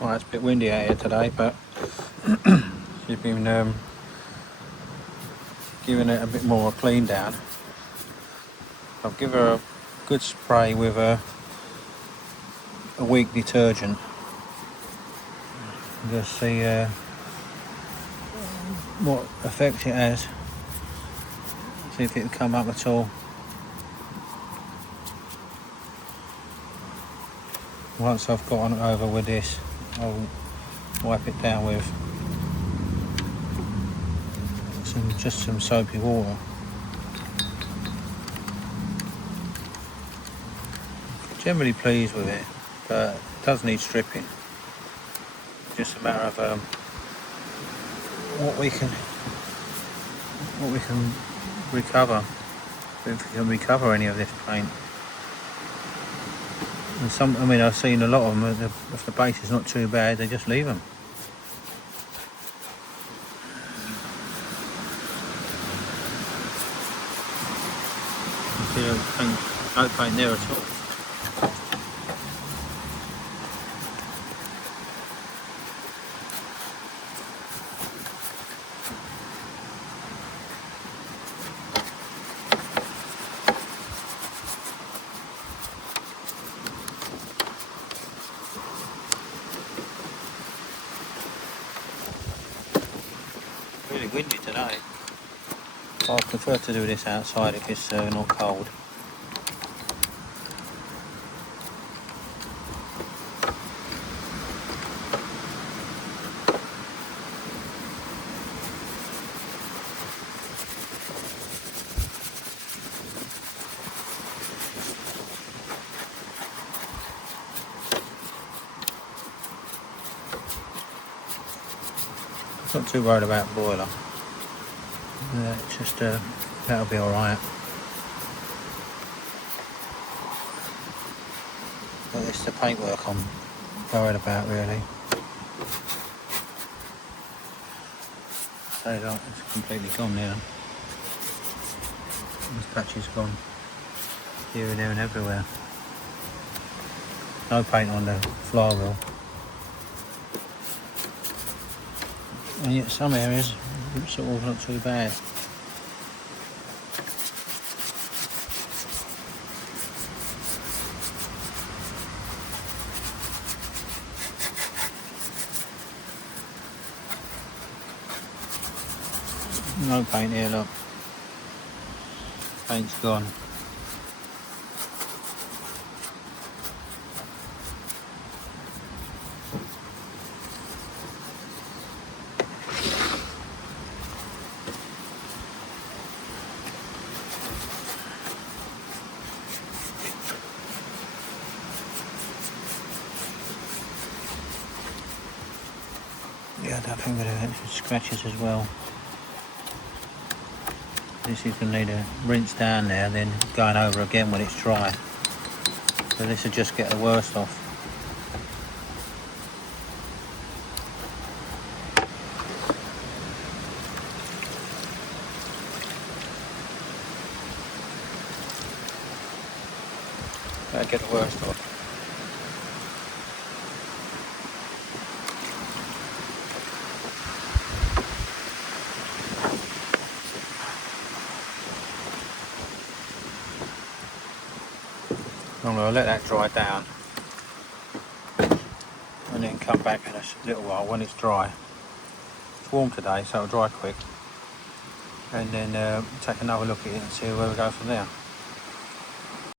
Well, it's a bit windy out here today, but she's been giving it a bit more of a clean down. I'll give her a good spray with a weak detergent. Just see what effect it has. See if it can come up at all. Once I've gotten it over with this, I'll wipe it down with just some soapy water. Generally pleased with it, but it does need stripping. Just a matter of what we can recover, if we can recover any of this paint. And some, I mean, I've seen a lot of them. If the base is not too bad, they just leave them. You see, no paint there at all. Really windy today. I prefer to do this outside if it's not cold. Not too worried about boiler. It's just that'll be all right. But it's the paintwork I'm worried about, really. So it's completely gone now. This patch is gone here and there and everywhere. No paint on the flywheel. And yet some areas sort of not too bad. No paint here, look. Paint's gone. Yeah, I don't think we're going to scratches as well. This is going to need a rinse down there, then going over again when it's dry. So this will just get the worst off. That'll get the worst off. I'm going to let that dry down and then come back in a little while when it's dry. It's warm today, so it'll dry quick, and then take another look at it and see where we go from there.